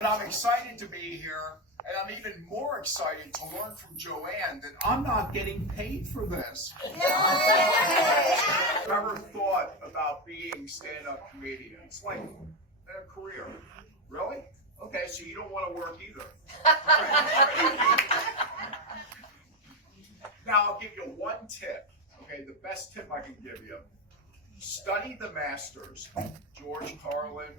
But I'm excited to be here, and I'm even more excited to learn from Joanne that I'm not getting paid for this. Never thought about being stand-up comedian. It's like a career. Really? Okay, so you don't want to work either. Now, I'll give you one tip, okay, the best tip I can give you. Study the masters, George Carlin,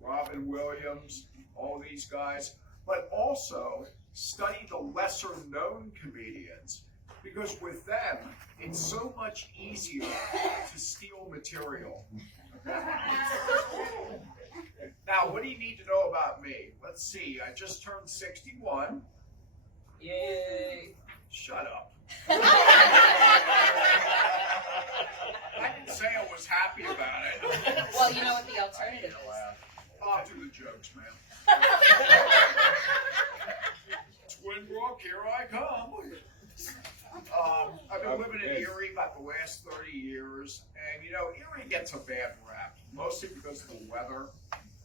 Robin Williams, all these guys, but also study the lesser-known comedians, because with them, it's so much easier to steal material. Now, what do you need to know about me? Let's see, I just turned 61. Yay! Shut up. I didn't say I was happy about it. Well, you know what the alternative is. I'll do the jokes, man. Twin Brook, here I come. I've been living in Erie about the last 30 years, and you know, Erie gets a bad rap, mostly because of the weather.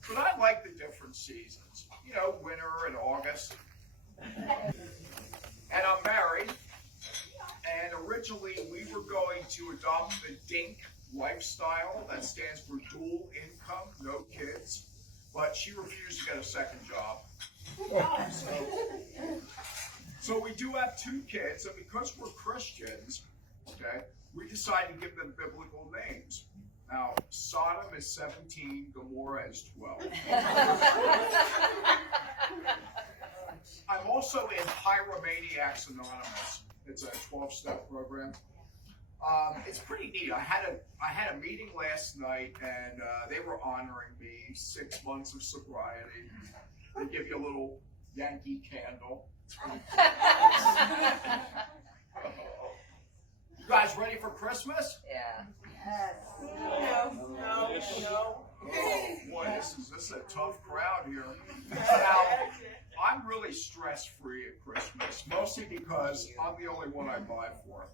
But I like the different seasons. You know, winter and August. And I'm married. And originally, we were going to adopt the DINK lifestyle. That stands for dual income, no kids. But she refused to get a second job. So we do have 2 kids, and because we're Christians, okay, we decided to give them biblical names. Now, Sodom is 17, Gomorrah is 12. I'm also in Pyromaniacs Anonymous. It's a 12-step program. It's pretty neat. I had a meeting last night, and they were honoring me 6 months of sobriety. They give you a little Yankee candle. You guys ready for Christmas? Yeah. No. Oh boy, this is a tough crowd here. Now, I'm really stress-free at Christmas, mostly because I'm the only one I buy for.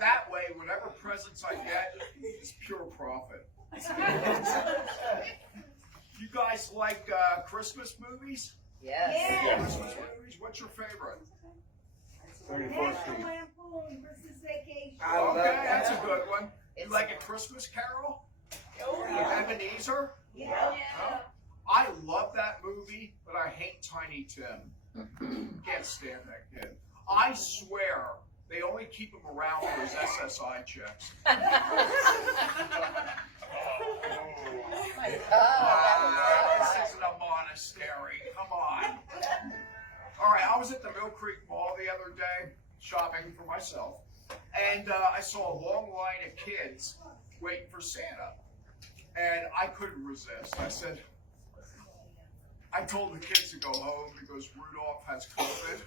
That way, whatever presents I get is pure profit. You guys like Christmas movies? Yes. Christmas movies? What's your favorite? National Lampoon, Christmas Vacation. Okay, that's a good one. You like A Christmas Carol? With Ebenezer? Yeah. Huh? I love that movie, but I hate Tiny Tim. Can't stand that kid. I swear they only keep him around for his SSI checks. This isn't a monastery. Come on. All right, I was at the Mill Creek Mall the other day shopping for myself, and I saw a long line of kids waiting for Santa, and I couldn't resist. I told the kids to go home because Rudolph has COVID.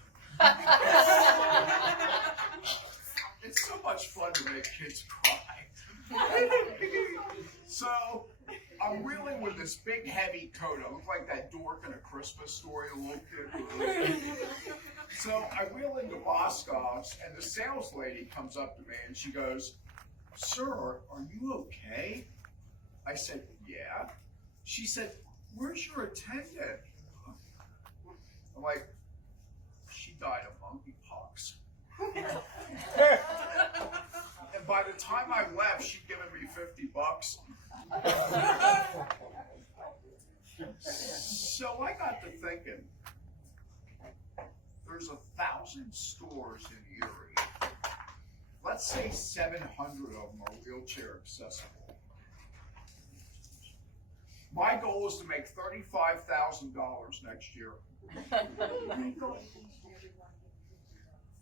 It's so much fun to make kids cry. So I'm reeling with this big heavy coat. I look like that dork in A Christmas Story, the little kid. So I wheel into Boscov's, and the sales lady comes up to me and she goes, "Sir, are you okay?" I said, "Yeah." She said, "Where's your attendant?" I'm like, "She died of monkeypox." And by the time I left, she'd given me $50. So I got to thinking, there's 1,000 stores in Erie. Let's say 700 of them are wheelchair accessible. My goal is to make $35,000 next year.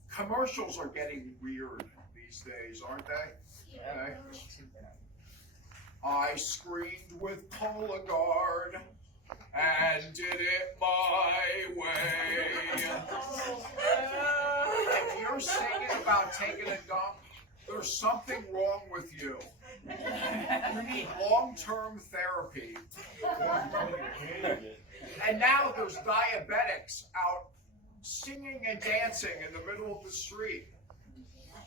Commercials are getting weird these days, aren't they? Okay. I screamed with Cologuard and did it my way. If you're singing about taking a dump, there's something wrong with you. You need long-term therapy. And now there's diabetics out singing and dancing in the middle of the street.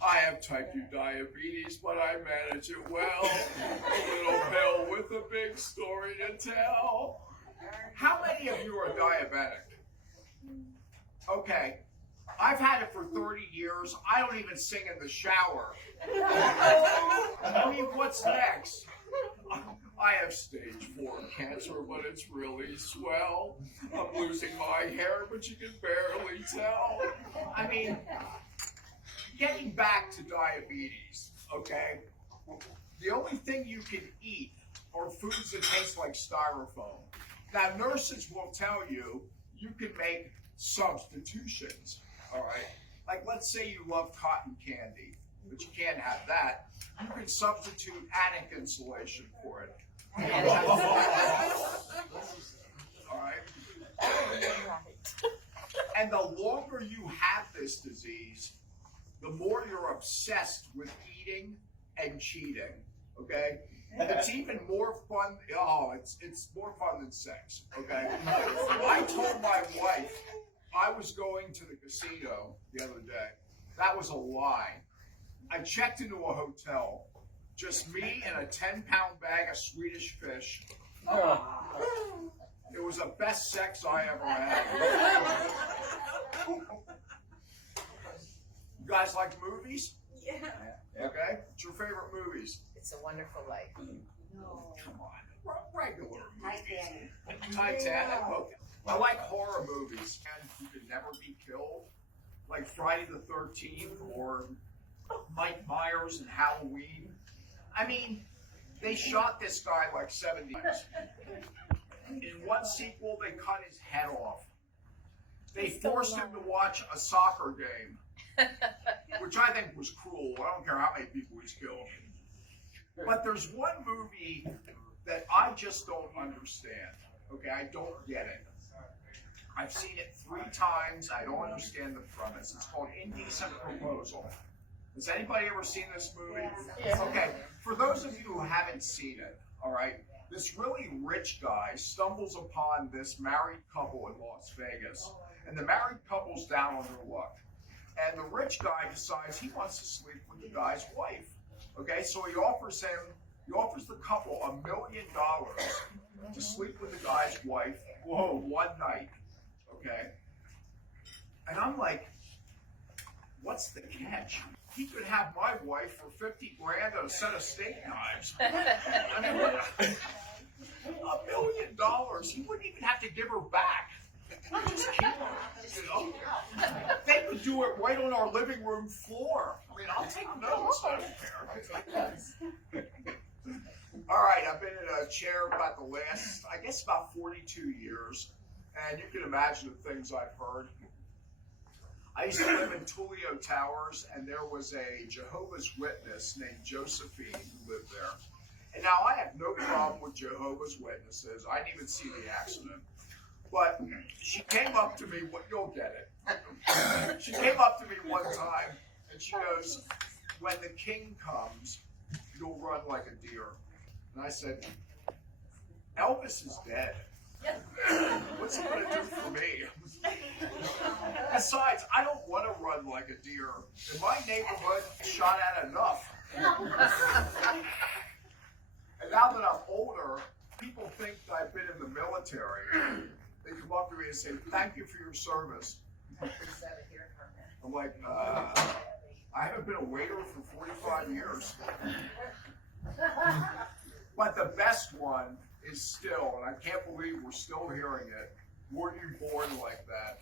I have type 2 diabetes, but I manage it well. A little pill with a big story to tell. How many of you are diabetic? Okay. I've had it for 30 years. I don't even sing in the shower. I mean, what's next? I have stage 4 cancer, but it's really swell. I'm losing my hair, but you can barely tell. I mean, getting back to diabetes, okay? The only thing you can eat are foods that taste like styrofoam. Now, nurses will tell you you can make substitutions, all right? Like, let's say you love cotton candy, but you can't have that. You can substitute attic insulation for it. All right? And the longer you have this disease, the more you're obsessed with eating and cheating, okay? And it's even more fun. Oh, it's more fun than sex, okay? I told my wife I was going to the casino the other day. That was a lie. I checked into a hotel, just me and a 10-pound bag of Swedish fish. It was the best sex I ever had. You guys like movies? Yeah. Okay. What's your favorite movies? It's a Wonderful Life. No. Come on, regular movies. Titanic. Titanic. Okay. I like horror movies. And you could never be killed, like Friday the 13th or Mike Myers and Halloween. I mean, they shot this guy like 7 times. In one sequel, they cut his head off. They forced him to watch a soccer game, which I think was cruel. I don't care how many people he's killed. But there's one movie that I just don't understand. Okay, I don't get it. I've seen it 3 times. I don't understand the premise. It's called Indecent Proposal. Has anybody ever seen this movie? Yeah. Okay, for those of you who haven't seen it, all right, this really rich guy stumbles upon this married couple in Las Vegas, and the married couple's down on their luck. And the rich guy decides he wants to sleep with the guy's wife. Okay, so he offers the couple $1 million to sleep with the guy's wife, one night. Okay? And I'm like, what's the catch? He could have my wife for 50 grand and a set of steak knives. I mean, $1 million. He wouldn't even have to give her back. Just keep her. You know? They could do it right on our living room floor. I mean, I'll take notes. I don't care. All right, I've been in a chair about about 42 years, and you can imagine the things I've heard. I used to live in Tulio Towers, and there was a Jehovah's Witness named Josephine who lived there. And now I have no problem with Jehovah's Witnesses. I didn't even see the accident. But she came up to me, you'll get it. She came up to me one time, and she goes, when the king comes, you'll run like a deer. And I said, Elvis is dead. What's he going to do for me? Besides, I don't want to run like a deer. In my neighborhood, shot at enough. And now that I'm older, people think that I've been in the military. They come up to me and say, thank you for your service. I'm like, I haven't been a waiter for 45 years. But the best one is still, and I can't believe we're still hearing it, were you born like that?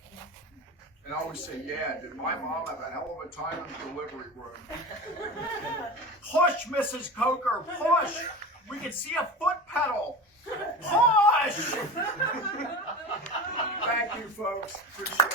And I always say, yeah, did my mom have a hell of a time in the delivery room? Push, Mrs. Coker, push! We can see a foot pedal! Push! Thank you, folks. Appreciate it.